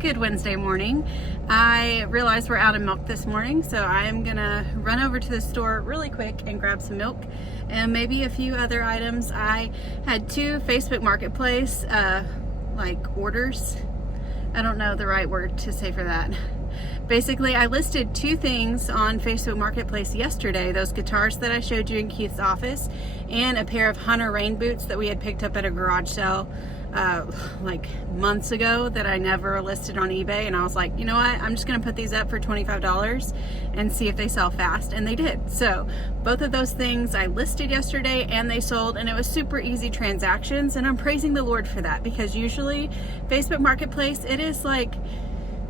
Good Wednesday morning. I realized we're out of milk this morning, so I'm gonna run over to the store really quick and grab some milk and maybe a few other items. I had two Facebook Marketplace orders. I don't know the right word to say for that. Basically, I listed two things on Facebook Marketplace yesterday, those guitars that I showed you in Keith's office and a pair of Hunter rain boots that we had picked up at a garage sale like months ago that I never listed on eBay. And I was like, you know what, I'm just gonna put these up for $25 and see if they sell fast, and they did. So both of those things I listed yesterday and they sold, and it was super easy transactions, and I'm praising the Lord for that, because usually Facebook Marketplace, it is like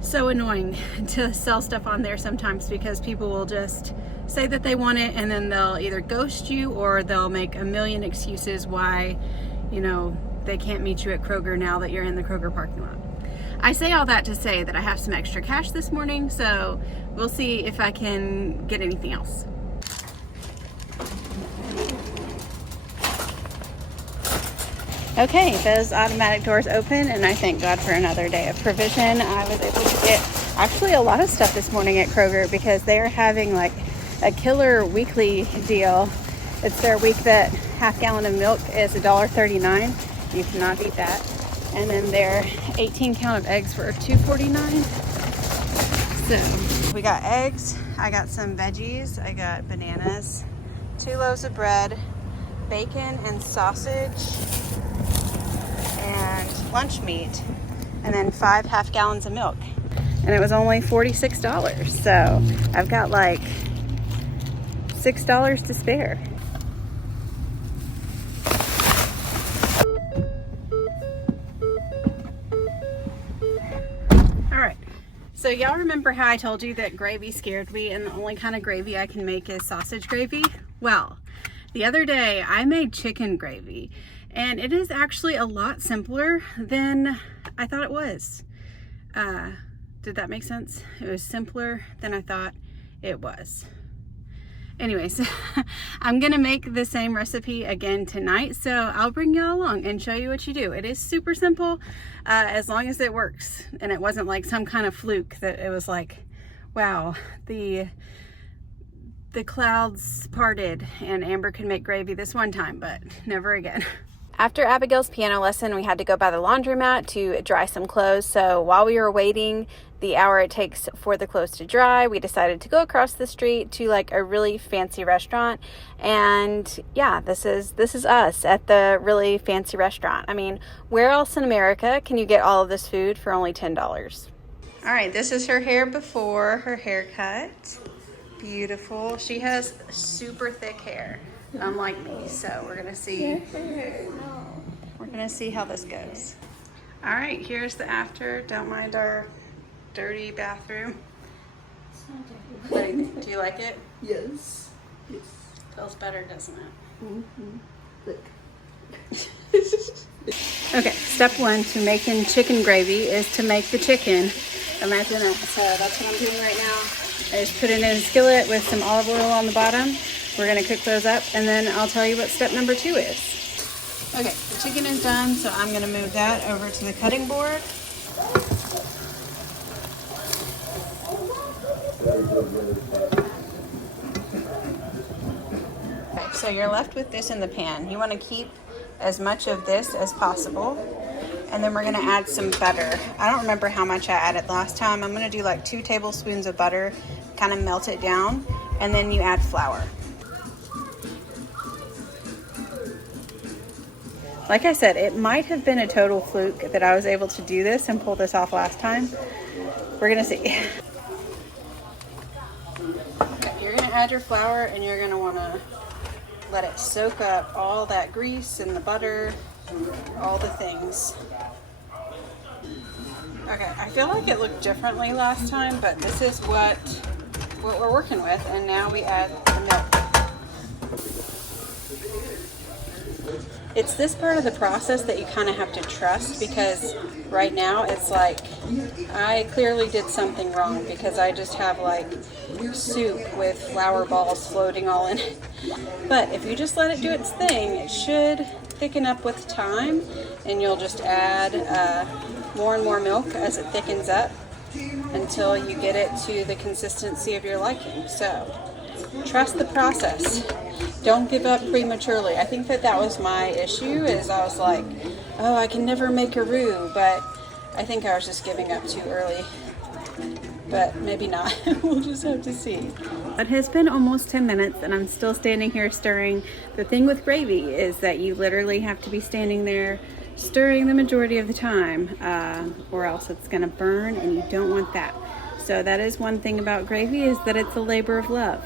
so annoying to sell stuff on there sometimes, because people will just say that they want it and then they'll either ghost you or they'll make a million excuses why, you know, they can't meet you at Kroger now that you're in the Kroger parking lot. I say all that to say that I have some extra cash this morning, so we'll see if I can get anything else. Okay, those automatic doors open, and I thank God for another day of provision. I was able to get actually a lot of stuff this morning at Kroger, because they are having like a killer weekly deal. It's their week that half gallon of milk is $1.39. You cannot beat that. And then their 18 count of eggs were $2.49. So we got eggs, I got some veggies, I got bananas, 2 loaves of bread, bacon and sausage, and lunch meat, and then 5 half gallons of milk. And it was only $46. So I've got like $6 to spare. So y'all remember how I told you that gravy scared me and the only kind of gravy I can make is sausage gravy? Well, the other day I made chicken gravy, and it is actually a lot simpler than I thought it was. Did that make sense? It was simpler than I thought it was. Anyways, I'm gonna make the same recipe again tonight, so I'll bring y'all along and show you what you do. It is super simple, as long as it works, and it wasn't like some kind of fluke that it was like, wow, the clouds parted and Amber could make gravy this one time, but never again. After Abigail's piano lesson, we had to go by the laundromat to dry some clothes. So while we were waiting the hour it takes for the clothes to dry, we decided to go across the street to like a really fancy restaurant. And yeah, this is us at the really fancy restaurant. I mean, where else in America can you get all of this food for only $10? All right, this is her hair before her haircut. Beautiful. She has super thick hair, unlike me, so we're gonna see how this goes. All right, here's the after. Don't mind our dirty bathroom. What do you think? Do you like it? Yes. Feels better, doesn't it? Look. Okay, step 1 to making chicken gravy is to make the chicken. Imagine that. So that's what I'm doing right now. I just put it in a skillet with some olive oil on the bottom. We're gonna cook those up, and then I'll tell you what step number 2 is. Okay, the chicken is done, so I'm gonna move that over to the cutting board. Okay, so you're left with this in the pan. You wanna keep as much of this as possible, and then we're gonna add some butter. I don't remember how much I added last time. I'm gonna do like 2 tablespoons of butter, kind of melt it down, and then you add flour. Like I said, it might have been a total fluke that I was able to do this and pull this off last time. We're gonna see. You're gonna add your flour, and you're gonna wanna let it soak up all that grease and the butter, all the things. Okay, I feel like it looked differently last time, but this is what we're working with, and now we add the milk. It's this part of the process that you kind of have to trust, because right now it's like I clearly did something wrong, because I just have like soup with flour balls floating all in it. But if you just let it do its thing, it should thicken up with time, and you'll just add more and more milk as it thickens up until you get it to the consistency of your liking. So trust the process. Don't give up prematurely. I think that was my issue, is I was like, oh, I can never make a roux, but I think I was just giving up too early. But maybe not. We'll just have to see. It has been almost 10 minutes and I'm still standing here stirring. The thing with gravy is that you literally have to be standing there stirring the majority of the time, or else it's gonna burn, and you don't want that. So that is one thing about gravy, is that it's a labor of love.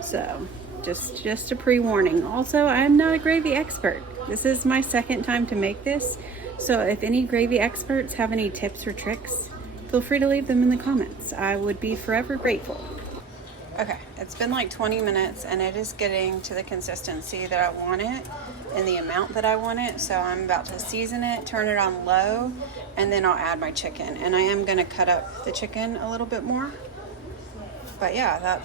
So just a pre-warning. Also, I'm not a gravy expert. This is my second time to make this. So if any gravy experts have any tips or tricks, feel free to leave them in the comments. I would be forever grateful. Okay, it's been like 20 minutes and it is getting to the consistency that I want it and the amount that I want it. So I'm about to season it, turn it on low, and then I'll add my chicken. And I am gonna cut up the chicken a little bit more. But yeah,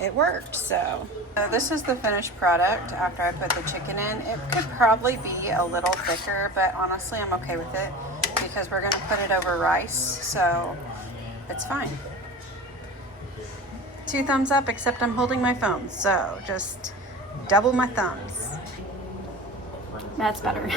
it worked. So this is the finished product after I put the chicken in. It could probably be a little thicker, but honestly I'm okay with it because we're gonna put it over rice, so it's fine. 2 thumbs up, except I'm holding my phone, so just double my thumbs. That's better.